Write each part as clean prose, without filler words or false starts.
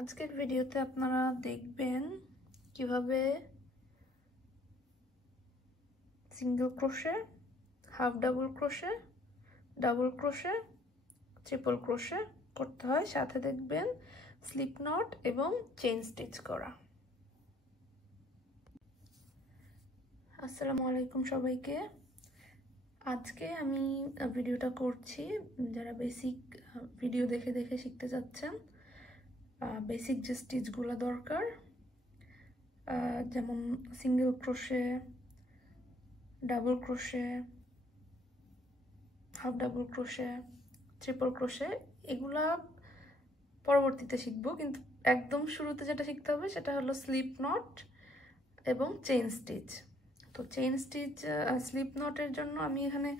আজকের ভিডিওতে আপনারা দেখবেন কিভাবে single crochet, half double crochet, double crochet, triple crochet করতে হয়। সাথে দেখবেন স্লিপ নট এবং চেইন স্টিচ করা। আসসালামু আলাইকুম সবাইকে। আজকে আমি ভিডিওটা করছি যারা বেসিক ভিডিও দেখে দেখে শিখতে যাচ্ছেন। বেসিক যে স্টিচগুলো দরকার, যেমন single crochet, double crochet, half double crochet, triple crochet, এগুলা পরবর্তীতে শিখবো। কিন্তু একদম শুরুতে যেটা শিখতে হবে সেটা হলো স্লিপ নট এবং চেইন স্টিচ। তো চেইন স্টিচ, স্লিপ নটের জন্য আমি এখানে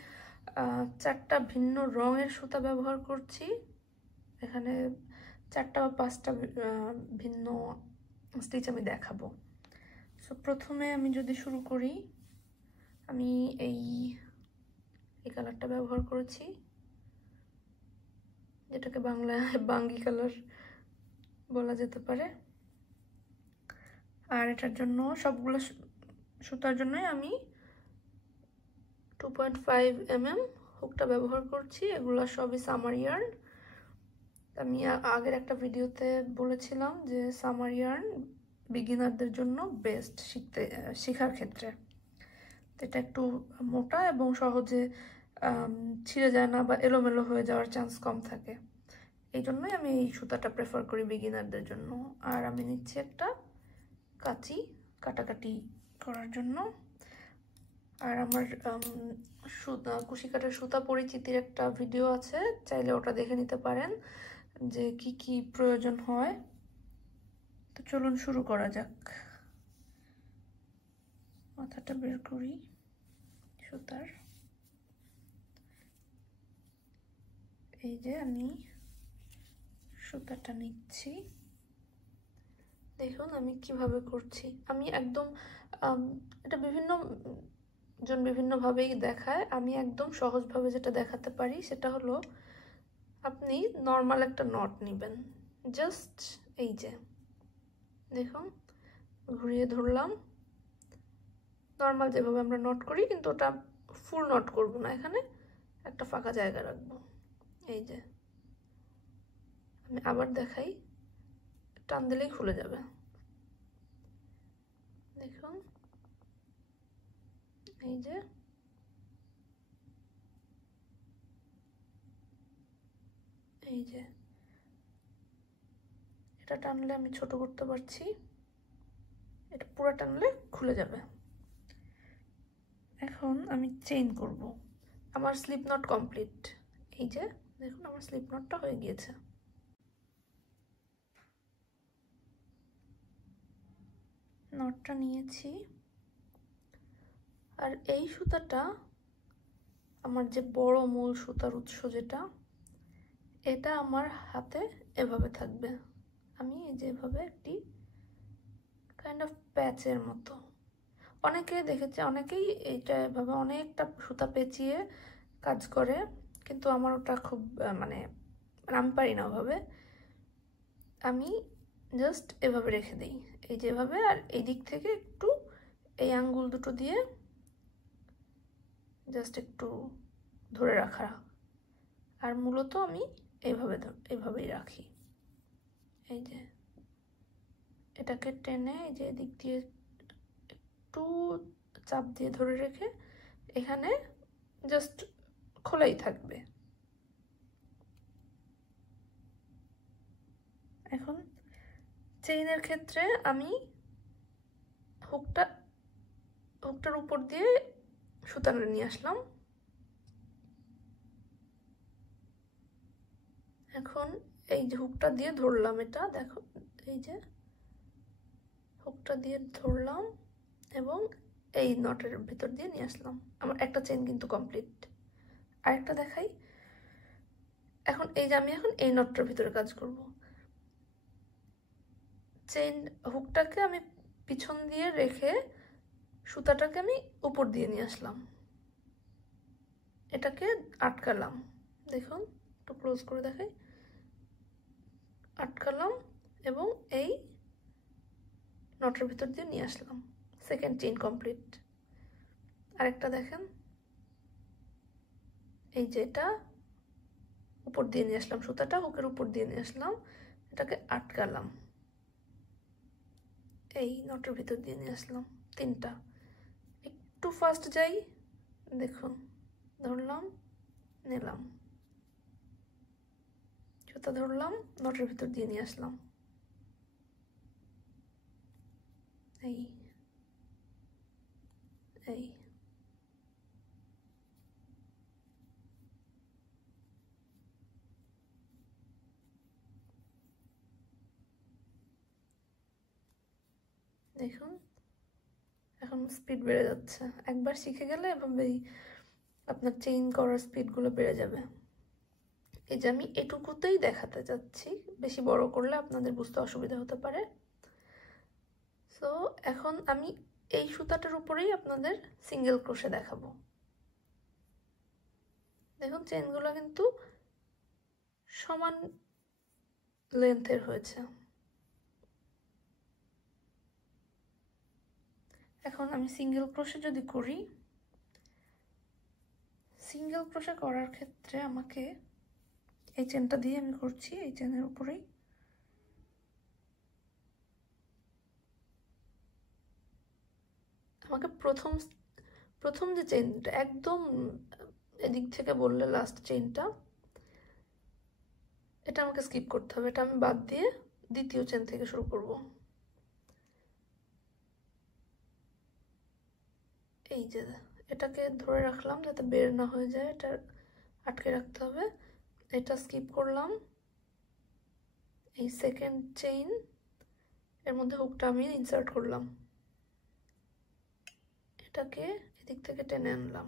4টা ভিন্ন রঙের সুতা ব্যবহার করছি। এখানে 4টা বা 5টা ভিন্ন স্টিচ আমি দেখাবো। সো প্রথমে আমি যদি শুরু করি, আমি এই কালারটা ব্যবহার করেছি, যেটাকে বাংলায় বাঙ্গি কালার বলা যেতে পারে। আর এটার জন্য সবগুলো সুতার জন্যই আমি 2.5 mm হুকটা ব্যবহার করছি। এগুলো সবই সামার ইয়ার্ন। আমি আগের একটা ভিডিওতে বলেছিলাম যে সামার ইয়ার্ন বিগিনারদের জন্য বেস্ট শেখার ক্ষেত্রে। এটা একটু মোটা এবং সহজে ছিঁড়ে যায় না বা এলোমেলো হয়ে যাওয়ার চান্স কম থাকে। এই জন্যই আমি এই সুতাটা প্রেফার করি বিগিনারদের জন্য। আর আমি নিচ্ছি একটা কাঁচি কাটাকাটি করার জন্য। আর আমার কুশি কাটার সুতা পরিচিতির একটা ভিডিও আছে, চাইলে ওটা দেখে নিতে পারেন যে কি কি প্রয়োজন হয়। তো চলুন শুরু করা যাক। মাথাটা বের করি সুতার। এই যে আমি সুতাটা নিচ্ছি, দেখুন আমি কিভাবে করছি। আমি একদম এটা বিভিন্ন জন বিভিন্নভাবেই দেখায়। আমি একদম সহজভাবে যেটা দেখাতে পারি সেটা হলো, আপনি নর্মাল একটা নট নেবেন। জাস্ট এই যে দেখুন, ঘুরিয়ে ধরলাম, নর্মাল যেভাবে আমরা নট করি, কিন্তু ওটা ফুল নট করব না, এখানে একটা ফাঁকা জায়গা রাখবো। এই যে আমি আবার দেখাই, টান দিলেই খুলে যাবে। দেখুন এই যে এই যে এটা টানলে আমি ছোট করতে পারছি, এটা পুরো টানলে খুলে যাবে। এখন আমি চেইন করব। আমার স্লিপ নট কমপ্লিট। এই যে দেখুন আমার স্লিপ নটটা হয়ে গিয়েছে। নটটা নিয়েছি, আর এই সুতাটা আমার যে বড় মূল সুতার উৎস যেটা, এটা আমার হাতে এভাবে থাকবে। আমি এই যে এভাবে একটি কাইন্ড অফ প্যাচের মতো, অনেকে দেখেছে, অনেকেই এইটা এভাবে অনেকটা সুতা পেঁচিয়ে কাজ করে, কিন্তু আমার ওটা খুব আমি পারি না ওভাবে। আমি জাস্ট এভাবে রেখে দিই, এই যেভাবে। আর এই দিক থেকে একটু এই আঙ্গুল দুটো দিয়ে জাস্ট একটু ধরে রাখা। আর মূলত আমি এইভাবেই রাখি। এই যে এটাকে টেনে এই যে এদিক দিয়ে একটু চাপ দিয়ে ধরে রেখে এখানে জাস্ট খোলাই থাকবে। এখন চেইনের ক্ষেত্রে আমি হুকটার উপর দিয়ে সুতা নিয়ে আসলাম। এখন এই যে হুকটা দিয়ে ধরলাম, এটা দেখো, এই যে হুকটা দিয়ে ধরলাম এবং এই নটের ভিতর দিয়ে নিয়ে আসলাম। আমার একটা চেইন কিন্তু কমপ্লিট। আরেকটা দেখাই। এখন এই যে আমি এখন এই নটটার ভিতরে কাজ করব। চেইন হুকটাকে আমি পিছন দিয়ে রেখে সুতাটাকে আমি উপর দিয়ে নিয়ে আসলাম, এটাকে আটকালাম। দেখুন একটু ক্লোজ করে দেখাই, আটকালাম এবং এই নটের ভিতর দিয়ে নিয়ে আসলাম, সেকেন্ড চেইন কমপ্লিট। আরেকটা দেখেন, এই যে এটা উপর দিয়ে নিয়ে আসলাম, সুতাটা হুকের উপর দিয়ে নিয়ে আসলাম, এটাকে আটকালাম, এই নটের ভিতর দিয়ে নিয়ে আসলাম, তিনটা। একটু ফাস্ট যাই, দেখুন, ধরলাম, নিলাম, সুতা ধরলাম, নটের ভিতর দিয়ে নিয়ে আসলাম, এই এই দেখুন, এখন স্পিড বেড়ে যাচ্ছে। একবার শিখে গেলে এভাবেই আপনার চেইন করার স্পিডগুলো বেড়ে যাবে। এই যে আমি এটুকুতেই দেখাতে চাচ্ছি, বেশি বড় করলে আপনাদের বুঝতে অসুবিধা হতে পারে। সো এখন আমি এই সুতাটার উপরেই আপনাদের সিঙ্গেল ক্রোশে দেখাবো। দেখুন চেইনগুলো কিন্তু সমান লেন্থের হয়েছে। এখন আমি সিঙ্গেল ক্রোশে যদি করি, সিঙ্গেল ক্রোশে করার ক্ষেত্রে আমাকে এই চেনটা দিয়ে আমি করছি, এই চেনের উপরেই আমাকে প্রথম যে চেইনটা একদম এদিক থেকে বললে লাস্ট চেইনটা, এটা আমাকে স্কিপ করতে হবে, এটা আমি বাদ দিয়ে দ্বিতীয় চেন থেকে শুরু করব। এই যে এটাকে ধরে রাখলাম যাতে বের না হয়ে যায়, এটা আটকে রাখতে হবে, এটা স্কিপ করলাম, এই সেকেন্ড চেইন এর মধ্যে হুকটা আমি ইনসার্ট করলাম, এটাকে এদিক থেকে টেনে আনলাম,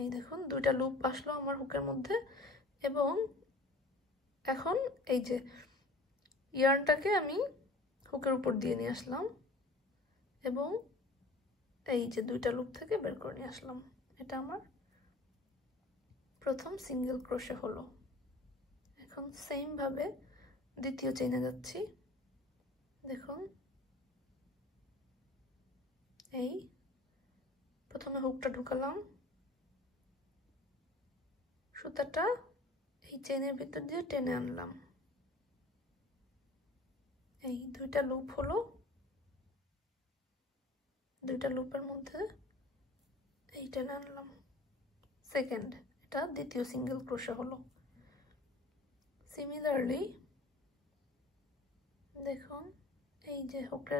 এই দেখুন দুইটা লুপ আসলো আমার হুকের মধ্যে। এবং এখন এই যে ইয়ার্নটাকে আমি হুকের উপর দিয়ে নিয়ে আসলাম এবং এই যে দুইটা লুপ থেকে বের করে নিয়ে আসলাম, এটা আমার প্রথম সিঙ্গেল ক্রোশে হলো। এখন সেম ভাবে দ্বিতীয় চেইনে যাচ্ছি, দেখুন এই প্রথমে হুকটা ঢুকালাম, সুতাটা এই চেইনের ভিতর দিয়ে টেনে আনলাম, এই দুইটা লুপ হলো, দুইটা লুপের মধ্যে এই টেনে আনলাম, সেকেন্ড, এটা দ্বিতীয় সিঙ্গেল ক্রোশে হলো। সিমিলারলি দেখুন এই যে হুকটা,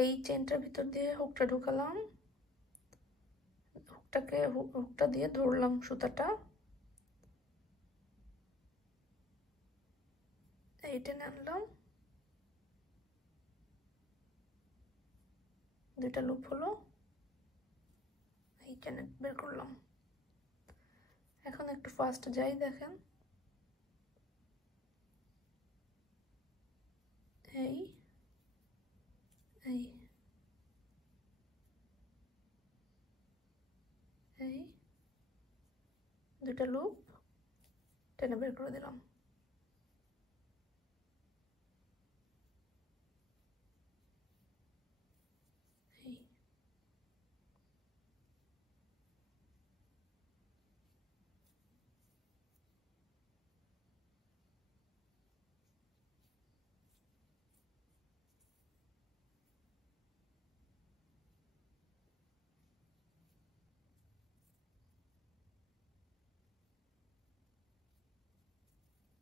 এই চেনটার ভিতর দিয়ে হুকটা ঢুকালাম, হুকটা দিয়ে ধরলাম সুতাটা, এই টেনে আনলাম, দুইটা লুপ হলো, এই টেনে বের করলাম। এখন একটু ফাস্ট যাই, দেখেন এই এই এই দুইটা লুপ টেনে বের করে দিলাম, এই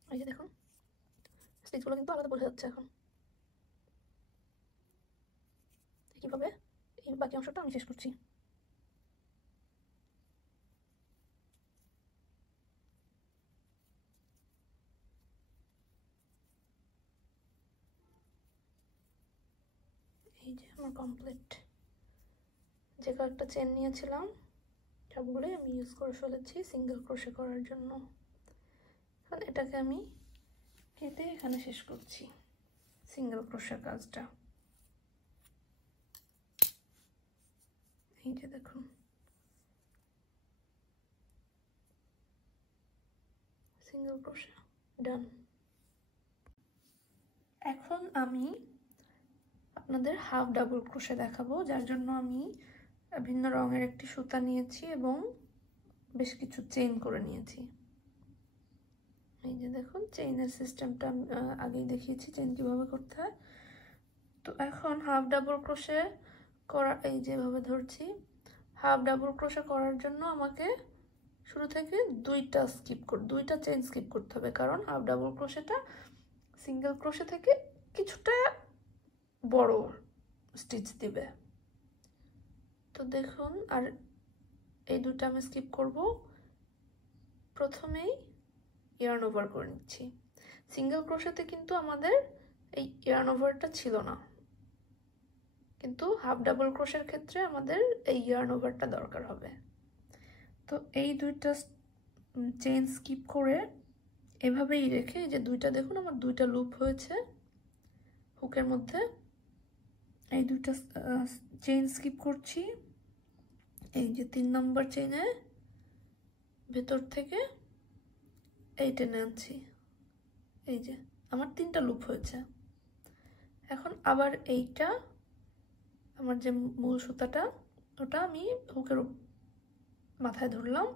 এই যে দেখুন স্টিচগুলো কিন্তু আলাদা বোঝা যাচ্ছে। এখন কিভাবে এই বাকি অংশটা আমি শেষ করছি। এই যে আমার কমপ্লিট, যে কয়েকটা চেন নিয়েছিলাম সবগুলোই আমি ইউজ করে ফেলেছি সিঙ্গেল ক্রোশে করার জন্য। এখন এটাকে আমি কেটে এখানে শেষ করছি সিঙ্গেল ক্রোশের কাজটা। এই যে দেখুন সিঙ্গেল ক্রোশে ডান। এখন আমি আপনাদের হাফ ডাবল ক্রোশে দেখাবো, যার জন্য আমি ভিন্ন রঙের একটি সুতা নিয়েছি এবং বেশ কিছু চেইন করে নিয়েছি। এই যে দেখুন চেইনের সিস্টেমটা আগেই দেখিয়েছি চেইন কিভাবে করতে হয়। তো এখন হাফ ডাবল ক্রোশে করা, এই যেভাবে ধরছি, হাফ ডাবল ক্রোশে করার জন্য আমাকে শুরু থেকে দুইটা চেইন স্কিপ করতে হবে, কারণ হাফ ডাবল ক্রোশেটা সিঙ্গেল ক্রোশে থেকে কিছুটা বড় স্টিচ দিবে। তো দেখুন, আর এই দুটো আমি স্কিপ করব। প্রথমেই ইয়ার্ন ওভার করে নিচ্ছি। সিঙ্গেল ক্রোশেতে কিন্তু আমাদের এই ইয়ার্ন ওভারটা ছিল না, কিন্তু হাফ ডাবল ক্রোশের ক্ষেত্রে আমাদের এই ইয়ার্ন ওভারটা দরকার হবে। তো এই দুইটা চেইন স্কিপ করে এভাবেই রেখে, যে দুইটা দেখুন আমার দুইটা লুপ হয়েছে হুকের মধ্যে, এই দুইটা চেইন স্কিপ করছি। এই যে 3 নম্বর চেইনে ভেতর থেকে এই টেনে আনছি, এই যে আমার 3টা লুপ হয়েছে। এখন আবার এইটা আমার যে মূল সুতাটা, ওটা আমি হুকের মাথায় ধরলাম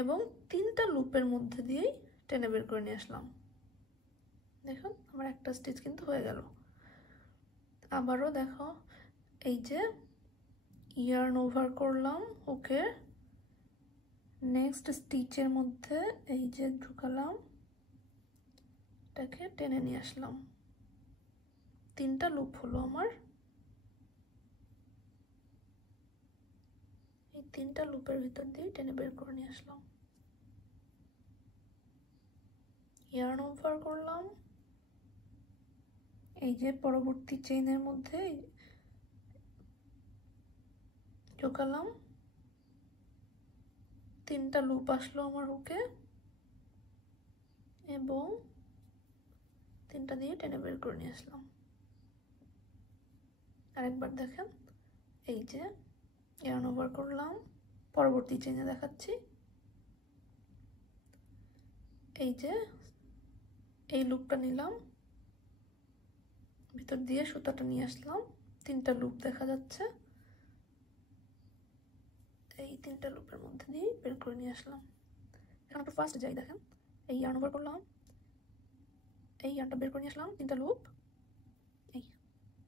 এবং 3টা লুপের মধ্যে দিয়েই টেনে বের করে নিয়ে আসলাম। দেখুন আমার একটা স্টিচ কিন্তু হয়ে গেল। আবারও দেখো, এই যে ইয়ার্ন ওভার করলাম হুকের নেক্সট স্টিচের মধ্যে, এই যে ঢুকালাম, এটাকে টেনে নিয়ে আসলাম, 3টা লুপ হলো আমার। এই 3টা লুপের ভিতর দিয়ে টেনে বের করে নিয়ে আসলাম, ইয়ার্ন ওভার করলাম, এই যে পরবর্তী চেইনের মধ্যে ঢুকালাম, 3টা লুপ আসলো আমার হুকে এবং 3টা দিয়ে টেনে বের করে নিয়ে আসলাম। আরেকবার দেখেন, এই যে ইয়ার্ন ওভার করলাম, পরবর্তী চেইনে দেখাচ্ছি, এই যে এই লুপটা নিলাম, ভিতর দিয়ে সুতাটা নিয়ে আসলাম, 3টা লুপ দেখা যাচ্ছে, এই 3টা লুপের মধ্যে দিয়ে বের করে নিয়ে আসলাম। এখন একটু ফাস্ট যাই, দেখেন এই ইয়ার্ন ওভার করলাম, এই ইয়ার্নটা বের করে নিয়ে আসলাম, 3টা লুপ, এই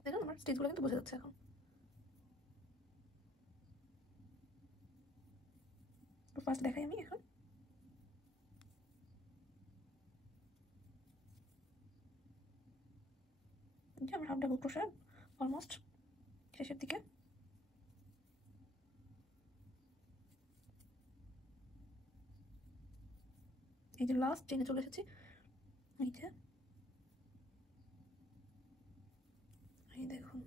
দেখুন আমার স্টিচগুলো কিন্তু বোঝা যাচ্ছে। এখন একটু ফাস্ট দেখাই আমি। এখন আমার হাফ ডাবল ক্রোশে অলমোস্ট শেষের দিকে। এই যে লাস্ট চেইনে চলে এসেছি, এই যে এই দেখুন।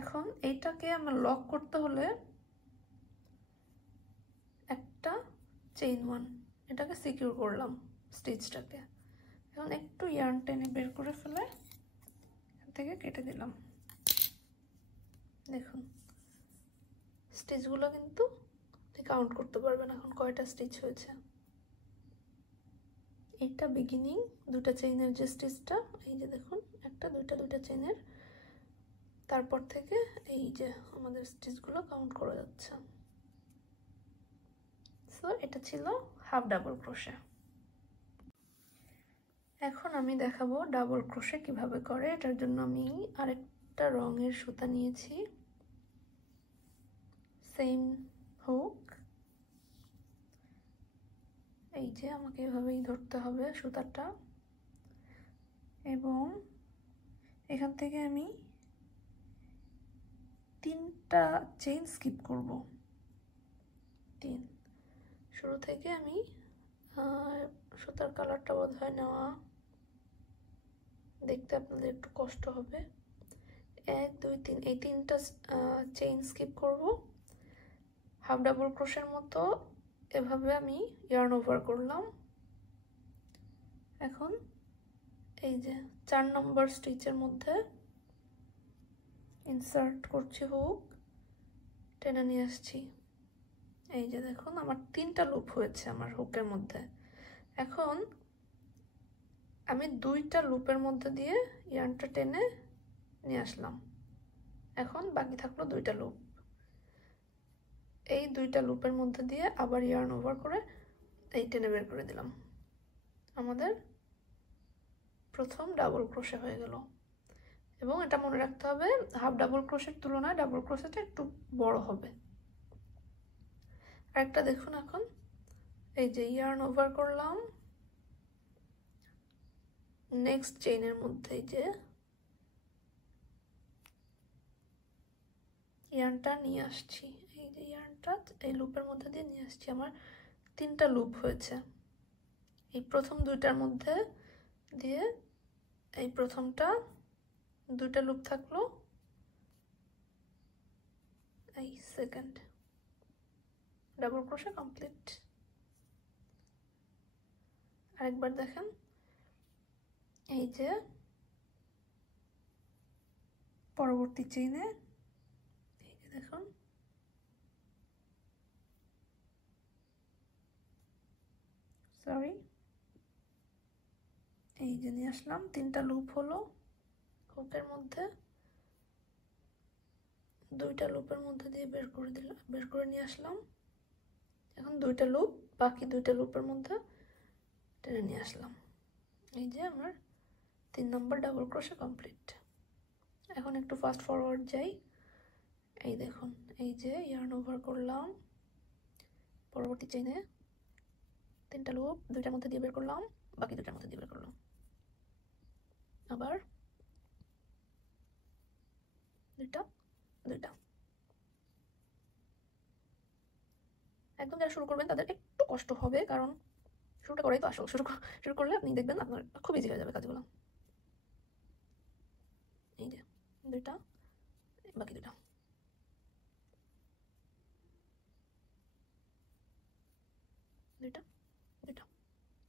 এখন এইটাকে আমরা লক করতে হলে একটা চেইন 1 এটাকে সিকিউর করলাম স্টিচটাকে। এখন একটু ইয়ার্ন টেনে বের করে ফেলে এখান থেকে কেটে দিলাম। দেখুন স্টিচগুলো কিন্তু কাউন্ট করতে পারবেন এখন কয়টা স্টিচ হয়েছে। এটা বিগিনিং দুটা চেইনের যে স্টিচটা, এই যে দেখুন একটা দুইটা চেইনের, তারপর থেকে এই যে আমাদের স্টিচগুলো কাউন্ট করা যাচ্ছে। সো এটা ছিল হাফ ডাবল ক্রোশে। এখন আমি দেখাবো ডাবল ক্রোশে কিভাবে করে। এটার জন্য আমি আরেকটা রঙের সুতা নিয়েছি, সেম হুক। এই যে আমাকে এভাবেই ধরতে হবে সুতাটা এবং এখান থেকে আমি 3টা চেইন স্কিপ করব। 3 শুরু থেকে আমি সুতার কালারটা বোধহয় নেওয়া দেখতে আপনাদের একটু কষ্ট হবে। 1 2 3 এই 3টা চেইন স্কিপ করব। হাফ ডাবল ক্রোশের মতো এভাবে আমি ইয়ার্ন ওভার করলাম। এখন এই যে 4 নম্বর স্টিচের মধ্যে ইনসার্ট করছি হুক, টেনে নিয়ে আসছি। এই যে দেখুন আমার 3টা লুপ হয়েছে আমার হুকের মধ্যে। এখন আমি দুইটা লুপের মধ্যে দিয়ে ইয়ার্নটা টেনে নিয়ে আসলাম। এখন বাকি থাকলো দুইটা লুপ। এই দুইটা লুপের মধ্যে দিয়ে আবার ইয়ার্ন ওভার করে এই টেনে বের করে দিলাম। আমাদের প্রথম ডাবল ক্রোশে হয়ে গেল। এবং এটা মনে রাখতে হবে, হাফ ডাবল ক্রোশের তুলনায় ডাবল ক্রোশেটা একটু বড় হবে। আরেকটা দেখুন, এখন এই যে ইয়ার্ন ওভার করলাম, নেক্সট চেইনের মধ্যে যে ইয়ার্নটা নিয়ে আসছি, এই যে ইয়ার্নটা এই লুপের মধ্যে দিয়ে নিয়ে আসছি। আমার তিনটা লুপ হয়েছে। এই প্রথম দুইটার মধ্যে দিয়ে এই প্রথমটা দুইটা লুপ থাকলো, এই সেকেন্ড ডাবল ক্রোশে কমপ্লিট। আরেকবার দেখেন, এই যে পরবর্তী চেইনে এই যে দেখুন এই যে নিয়ে আসলাম, তিনটা লুপ হলো, হুকের মধ্যে দুইটা লুপের মধ্যে দিয়ে বের করে নিয়ে আসলাম। এখন দুইটা লুপ, বাকি দুইটা লুপের মধ্যে টেনে নিয়ে আসলাম। এই যে আমার 3 নম্বর ডাবল ক্রোশে কমপ্লিট। এখন একটু ফাস্ট ফরওয়ার্ড যাই। এই দেখুন, এই যে ইয়ার্ন ওভার করলাম, পরবর্তী চেইনে তিনটা লুপ, দুইটার মধ্যে দিয়ে বের করলাম, বাকি দুইটার মধ্যে দিয়ে বের করলাম, আবার দুইটা দুইটা। একদম যারা শুরু করবেন তাদের একটু কষ্ট হবে, কারণ শুরুটা করাই তো আসল। শুরু করলে আপনি দেখবেন আপনার খুব ইজি হয়ে যাবে কাজগুলো। এই যে দুইটা, বাকি দুইটা, দুইটা দুইটা,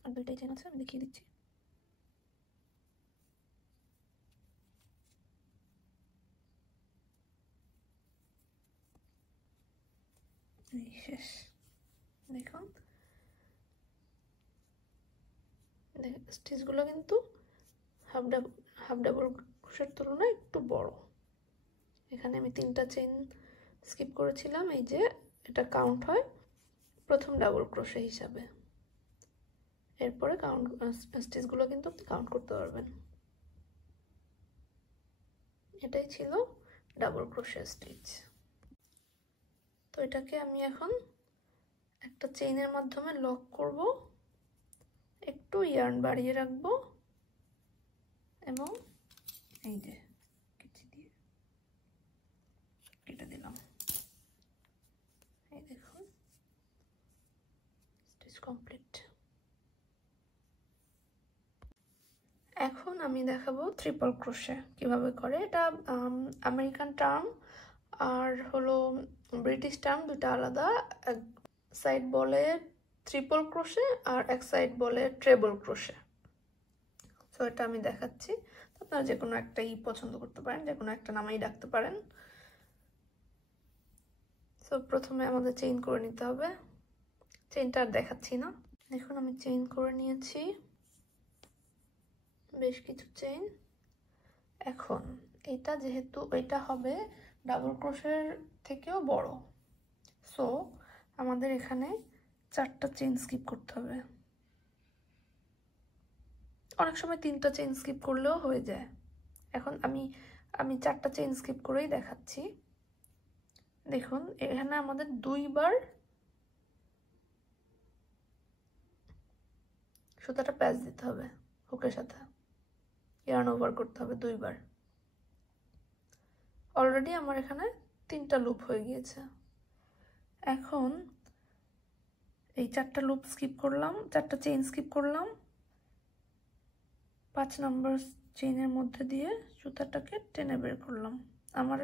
আর দুইটাই চেন আছে, আমি দেখিয়ে দিচ্ছি। শেষ। দেখুন স্টিচগুলো কিন্তু হাফ ডাবল ক্রোশের তুলনায় একটু বড়। এখানে আমি 3টা চেইন স্কিপ করেছিলাম, এই যে এটা কাউন্ট হয় প্রথম ডাবল ক্রোশে হিসাবে। এরপরে স্টিচগুলো কিন্তু আপনি কাউন্ট করতে পারবেন। এটাই ছিল ডাবল ক্রোশে স্টিচ। তো এটাকে আমি এখন একটা চেইনের মাধ্যমে লক করব, একটু ইয়ার্ন বাড়িয়ে রাখবো এবং এই যে কেচি দিয়ে কেটে দিলাম। এই দেখুন স্টিচ কমপ্লিট। এখন আমি দেখাবো ট্রিপল ক্রোশে কিভাবে করে। এটা আমেরিকান টার্ম আর হলো ব্রিটিশ টার্ম, দুটো আলাদা। এক সাইড বলে ট্রিপল ক্রোশে আর এক সাইড বলে ট্রেবল ক্রোশে। সো এটা আমি দেখাচ্ছি, আপনারা যে কোনো একটাই পছন্দ করতে পারেন, যে কোনো একটা নামেই ডাকতে পারেন। সো প্রথমে আমাদের চেইন করে নিতে হবে। চেইনটা আর দেখাচ্ছি না, দেখুন আমি চেইন করে নিয়েছি বেশ কিছু চেইন। এখন এটা যেহেতু এটা হবে ডাবল ক্রোশের থেকেও বড়, সো আমাদের এখানে 4টা চেইন স্কিপ করতে হবে। অনেক সময় 3টা চেইন স্কিপ করলেও হয়ে যায়। এখন আমি 4টা চেইন স্কিপ করেই দেখাচ্ছি। দেখুন এখানে আমাদের 2বার সুতাটা প্যাচ দিতে হবে, হুকের সাথে ইয়ার্ন ওভার করতে হবে 2বার। অলরেডি আমার এখানে 3টা লুপ হয়ে গিয়েছে। এখন এই 4টা লুপ স্কিপ করলাম, 4টা চেইন স্কিপ করলাম, 5 নম্বর চেইনের মধ্যে দিয়ে সুতাটাকে টেনে বের করলাম। আমার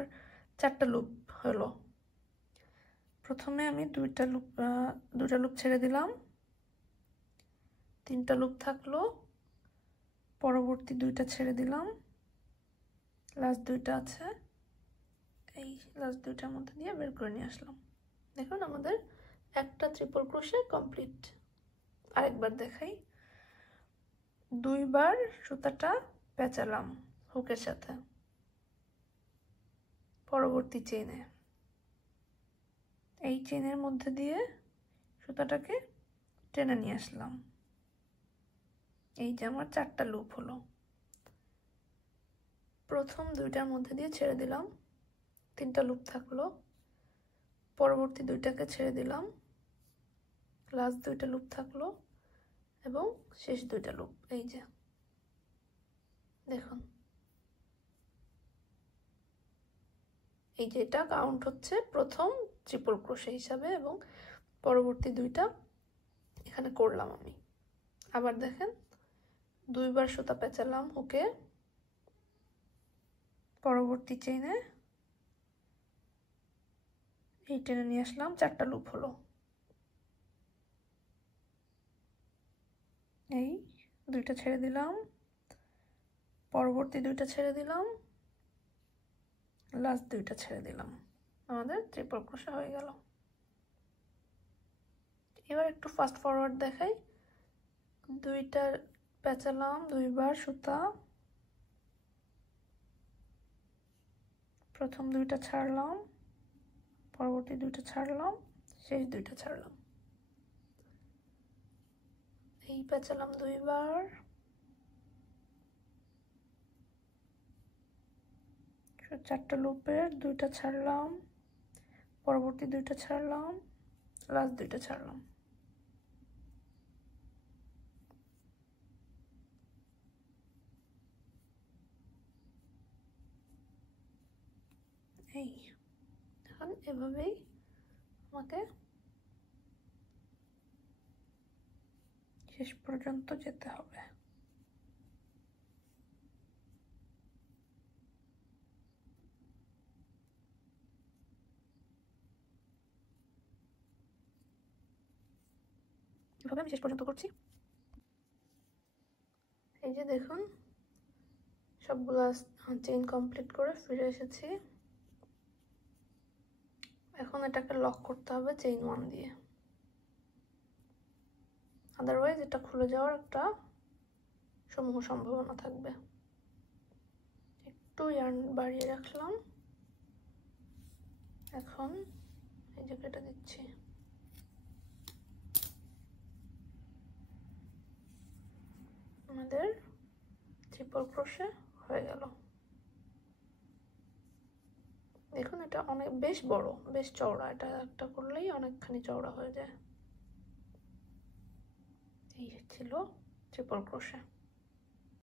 4টা লুপ হলো। প্রথমে আমি দুইটা লুপ ছেড়ে দিলাম, 3টা লুপ থাকলো, পরবর্তী 2টা ছেড়ে দিলাম, লাস্ট 2টা আছে, এই লাস্ট 2টার মধ্যে দিয়ে বের করে নিয়ে আসলাম। দেখুন আমাদের একটা ট্রিপল ক্রোশে কমপ্লিট। আরেকবার দেখাই, দুইবার সুতাটা পেঁচালাম হুকের সাথে পরবর্তী চেইনে। এই চেইনের মধ্যে দিয়ে সুতাটাকে টেনে নিয়ে আসলাম। এই যে আমার 4টা লুপ হলো। প্রথম 2টার মধ্যে দিয়ে ছেড়ে দিলাম, 3টা লুপ থাকলো। পরবর্তী 2টাকে ছেড়ে দিলাম, লাস্ট 2টা লুপ থাকলো এবং শেষ 2টা লুপ। এই যে দেখুন, এই যে এটা কাউন্ট হচ্ছে প্রথম ট্রিপল ক্রোশে হিসাবে এবং পরবর্তী 2টা এখানে করলাম আমি। আবার দেখেন, 2বার সুতা পেঁচালাম হুকে, পরবর্তী চেইনে এই টেনে নিয়ে আসলাম, 4টা লুপ হলো। এই 2টা ছেড়ে দিলাম, পরবর্তী 2টা ছেড়ে দিলাম, লাস্ট 2টা ছেড়ে দিলাম, আমাদের ট্রিপল ক্রোশে হয়ে গেল। এবার একটু ফাস্ট ফরওয়ার্ড দেখাই। 2টা পেঁচালাম, 2বার সুতা, প্রথম 2টা ছাড়লাম, পরবর্তী 2টা ছাড়লাম, শেষ 2টা ছাড়লাম। এই পেঁচালাম 2বার, 4টা লুপের 2টা ছাড়লাম, পরবর্তী 2টা ছাড়লাম, লাস্ট 2টা ছাড়লাম। এই এখন এভাবেই আমাকে শেষ পর্যন্ত যেতে হবে। এভাবে আমি শেষ পর্যন্ত করছি। এই যে দেখুন, সবগুলো চেইন কমপ্লিট করে ফিরে এসেছি। এখন এটাকে লক করতে হবে চেইন 1 দিয়ে, আদারওয়াইজ এটা খুলে যাওয়ার একটা সমূহ সম্ভাবনা থাকবে। একটু ইয়ার্ন বাড়িয়ে রাখলাম, এখন এই যে কেটে দিচ্ছি। আমাদের ট্রিপল ক্রোশে হয়ে গেল। দেখুন, এটা অনেক বেশ বড়, বেশ চওড়া। এটা একটা করলেই অনেকখানি চওড়া হয়ে যায়। এই ছিল ট্রিপল ক্রোশে।